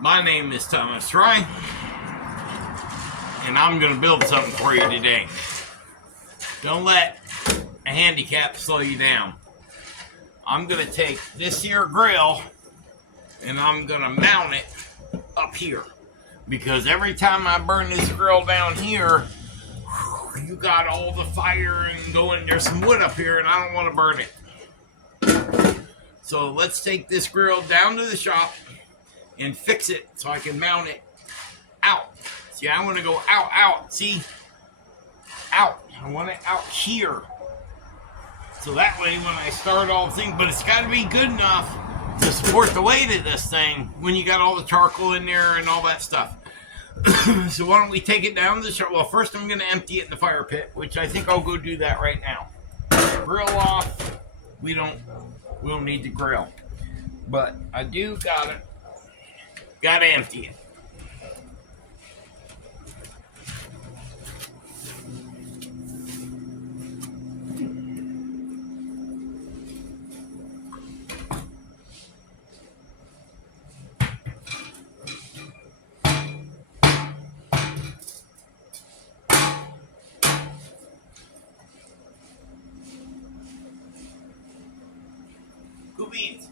My name is Thomas Ryan, and I'm going to build something for you today. Don't let a handicap slow you down. I'm going to take this here grill and I'm going to mount it up here, because every time I burn this grill down here, you got all the fire and going. There's some wood up here and I don't want to burn it. So let's take this grill down to the shop and fix it so I can mount it out. See, I want to go out. See? Out. I want it out here. So that way when I start all the things, but it's got to be good enough to support the weight of this thing when you got all the charcoal in there and all that stuff. So why don't we take it down to the shop? Well, first I'm going to empty it in the fire pit, which I think I'll go do that right now. Grill off. We don't need the grill. But I do gotta empty it. Cool beans.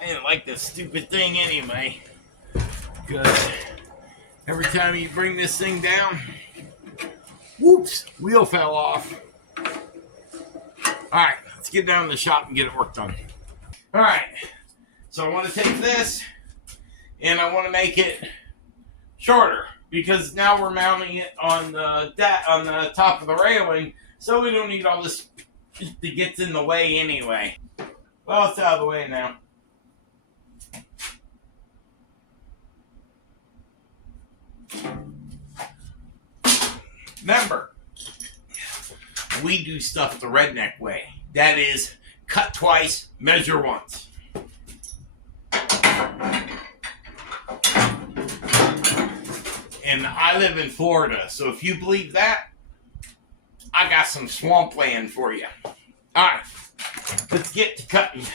I didn't like this stupid thing anyway, because every time you bring this thing down, whoops, wheel fell off. Alright, let's get down to the shop and get it worked on. Alright, so I want to take this and I want to make it shorter, because now we're mounting it on the top of the railing, so we don't need all this that gets in the way anyway. Well, it's out of the way now. Remember, we do stuff the redneck way. That is, cut twice, measure once. And I live in Florida, so if you believe that, I got some swampland for you. Alright, let's get to cutting.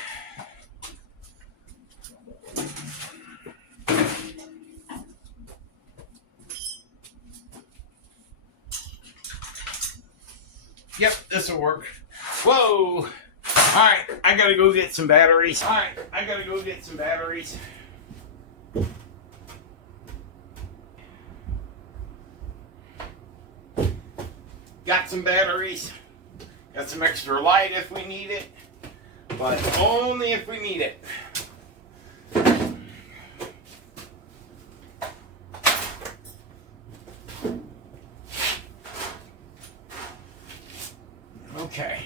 Yep, this will work. Whoa! Alright, I gotta go get some batteries. Got some batteries. Got some extra light if we need it. But only if we need it. Okay.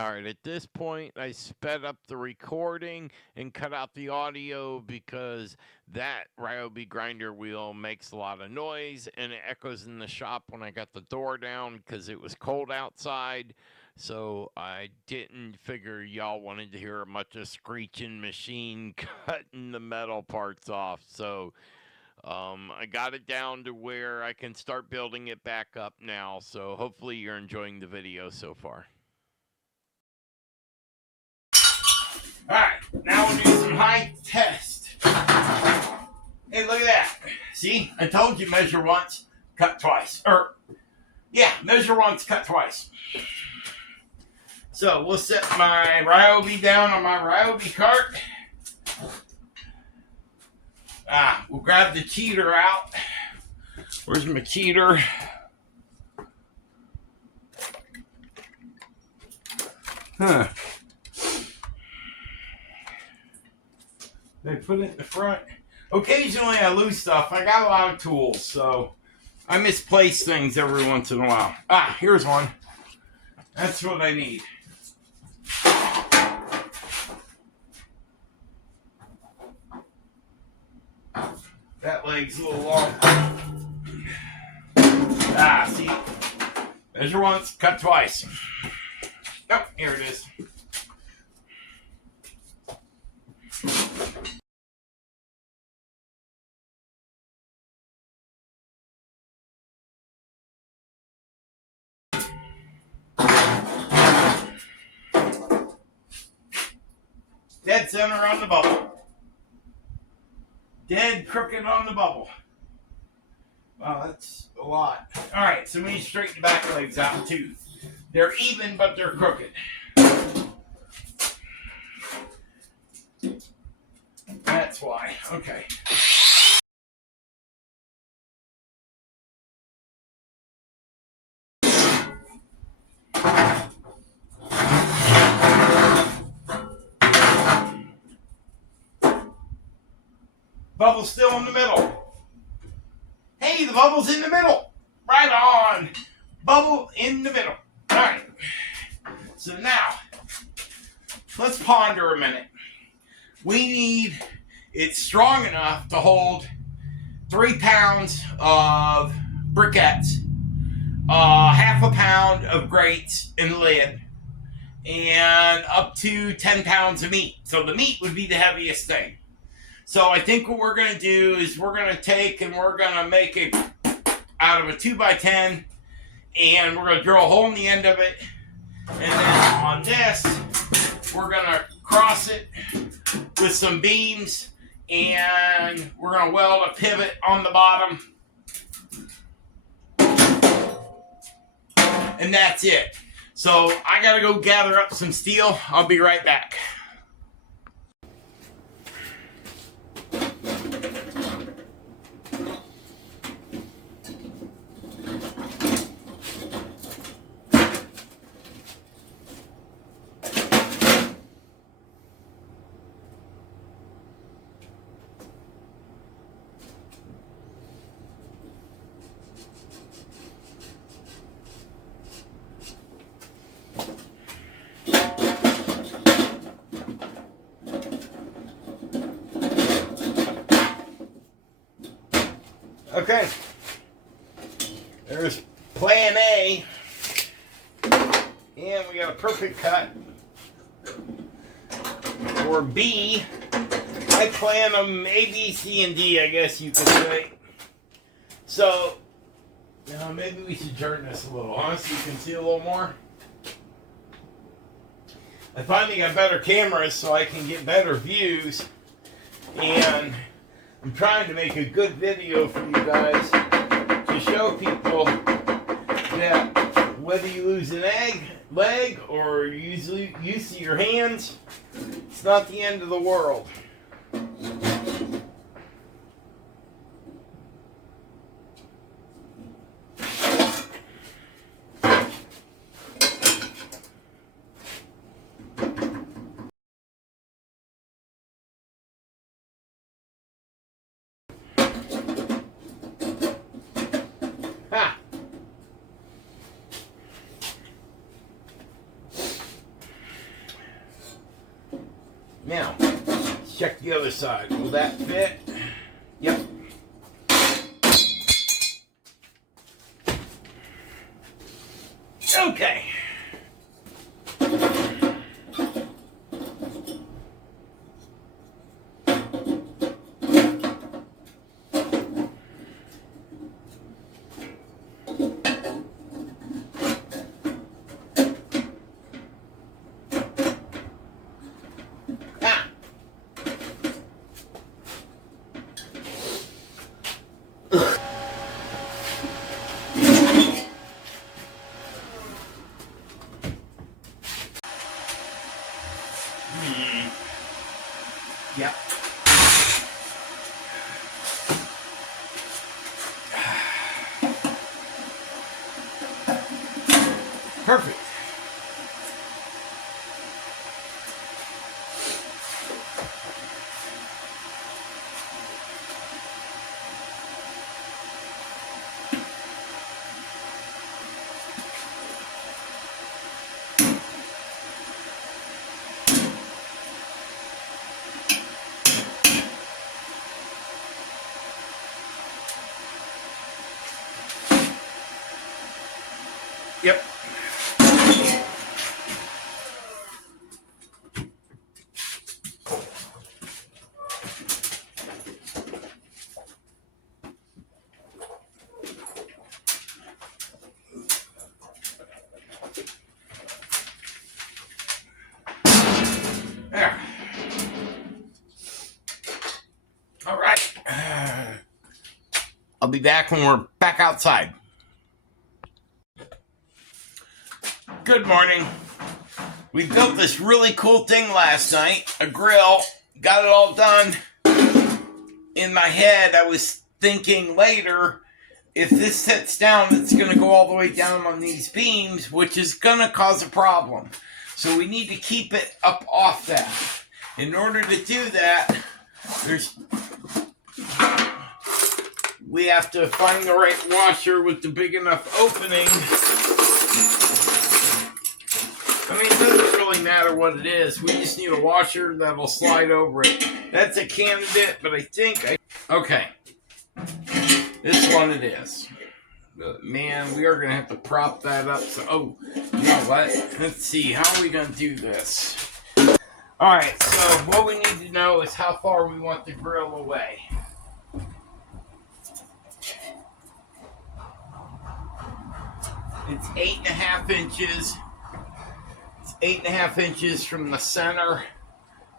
Alright, at this point, I sped up the recording and cut out the audio because that Ryobi grinder wheel makes a lot of noise and it echoes in the shop when I got the door down because it was cold outside. So I didn't figure y'all wanted to hear much of screeching machine cutting the metal parts off. So I got it down to where I can start building it back up now. So hopefully you're enjoying the video so far. Alright, now we'll do some height test. Hey, look at that. See, I told you measure once, cut twice. Measure once, cut twice. So we'll set my Ryobi down on my Ryobi cart. We'll grab the cheater out. Where's my cheater? They put it in the front. Occasionally I lose stuff. I got a lot of tools, so I misplace things every once in a while. Here's one. That's what I need. That leg's a little long. See? Measure once, cut twice. Oh, here it is. dead center on the bubble. Dead crooked on the bubble. Wow, that's a lot. All right, so we need to straighten the back legs out too. They're even, but they're crooked. That's why. Okay. Bubble's still in the middle. Hey, the bubble's in the middle. Right on. Bubble in the middle. All right. So now, let's ponder a minute. We need it strong enough to hold 3 pounds of briquettes, half a pound of grates and lid, and up to 10 pounds of meat. So the meat would be the heaviest thing. So I think what we're going to do is we're going to take and we're going to make it out of a 2x10, and we're going to drill a hole in the end of it. And then on this, we're going to cross it with some beams, and we're going to weld a pivot on the bottom. And that's it. So I got to go gather up some steel. I'll be right back. Okay, there's plan A, and we got a perfect cut. Or B, I plan them A, B, C, and D, I guess you could say. So, now maybe we should turn this a little, huh, so you can see a little more. I finally got better cameras so I can get better views, and I'm trying to make a good video for you guys to show people that whether you lose an leg or you use your hands, it's not the end of the world. Now, check the other side. Will that fit? Yep. Okay. Yep. Perfect. Yep. There. I'll be back when we're back outside. Good morning. We built this really cool thing last night, a grill. Got it all done. In my head, I was thinking later, if this sits down, it's going to go all the way down on these beams, which is going to cause a problem. So we need to keep it up off that. In order to do that, we have to find the right washer with the big enough opening. I mean, it doesn't really matter what it is. We just need a washer that'll slide over it. That's a candidate, but I think okay. This one it is. But man, we are going to have to prop that up. So, you know what? Let's see. How are we going to do this? Alright, so what we need to know is how far we want the grill away. It's 8.5 inches. It's 8.5 inches from the center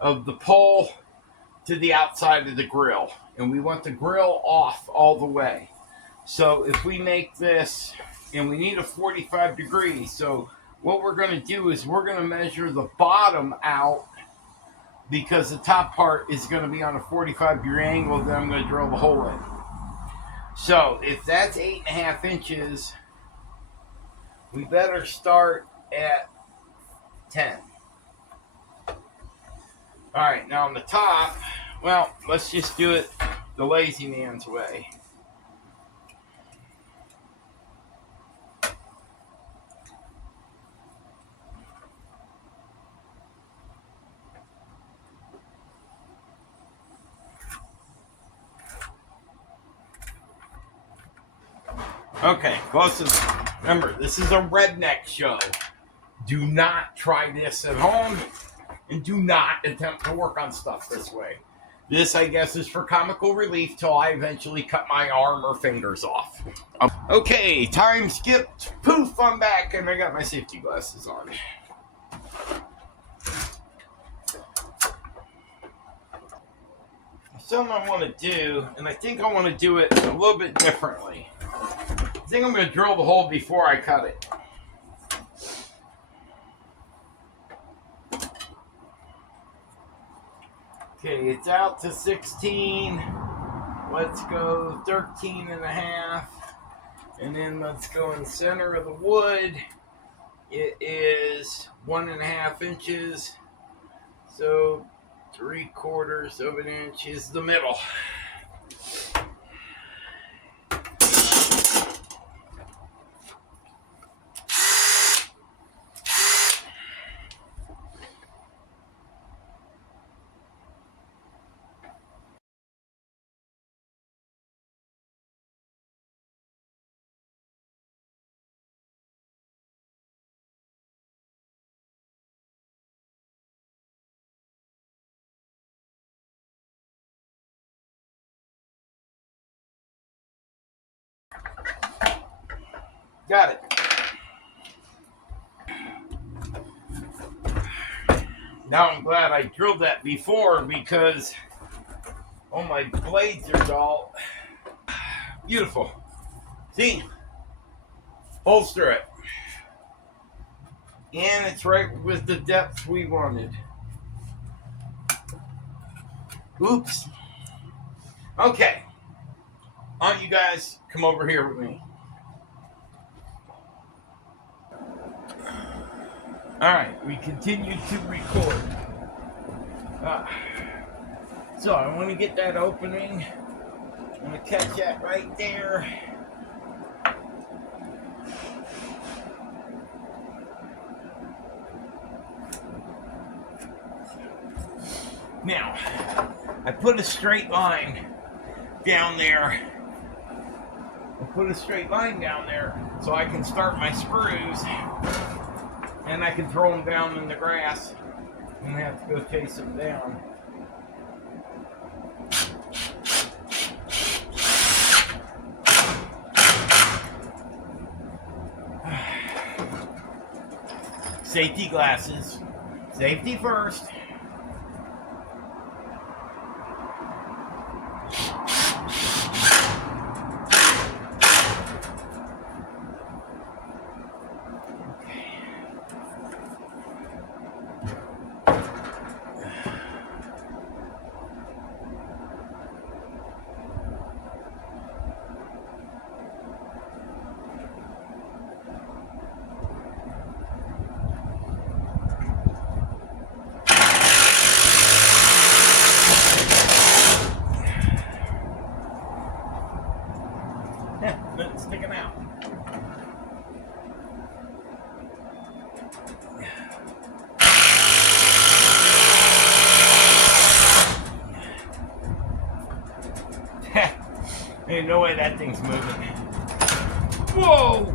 of the pole to the outside of the grill. And we want the grill off all the way. So if we make this, and we need a 45 degrees, so what we're going to do is we're going to measure the bottom out because the top part is going to be on a 45-degree angle, then I'm going to drill the hole in. So if that's 8.5 inches, we better start at 10. All right, now on the top, well, let's just do it the lazy man's way. Okay, closest. Remember, this is a redneck show. Do not try this at home, and do not attempt to work on stuff this way. This, I guess, is for comical relief till I eventually cut my arm or fingers off. Okay, time skipped. Poof, I'm back, and I got my safety glasses on. Something I want to do, and I think I want to do it a little bit differently. I think I'm going to drill the hole before I cut it. Okay, it's out to 16. Let's go 13.5. And then let's go in the center of the wood. It is 1.5 inches. So 3/4 of an inch is the middle. Got it. Now I'm glad I drilled that before because, oh, my blades are dull. Beautiful. See? Holster it. And it's right with the depth we wanted. Oops. Okay. On you guys, come over here with me. Alright, we continue to record. So I want to get that opening. I'm going to catch that right there. Now, I put a straight line down there. So I can start my screws. And I can throw them down in the grass and have to go chase them down. Safety glasses. Safety first. Ain't no way that thing's moving. Whoa!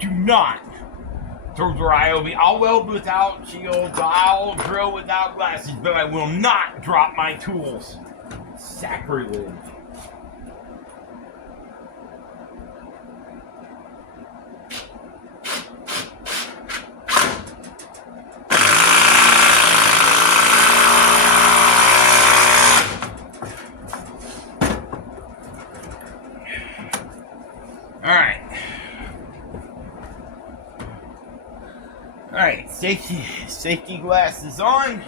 Do not throw the Ryobi. I'll weld without shields. I'll drill without glasses, but I will not drop my tools. Sacrilege. Alright, safety glasses on.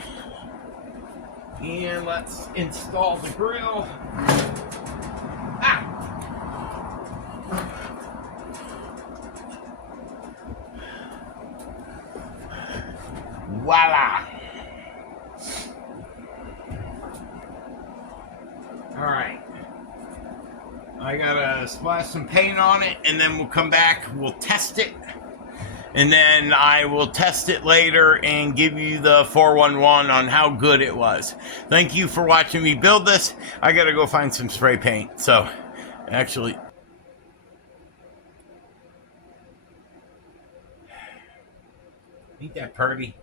And let's install the grill. Ah! Voila! Alright. I gotta splash some paint on it and then we'll come back, we'll test it. And then I will test it later and give you the 411 on how good it was. Thank you for watching me build this. I gotta go find some spray paint. So, actually, ain't that pretty?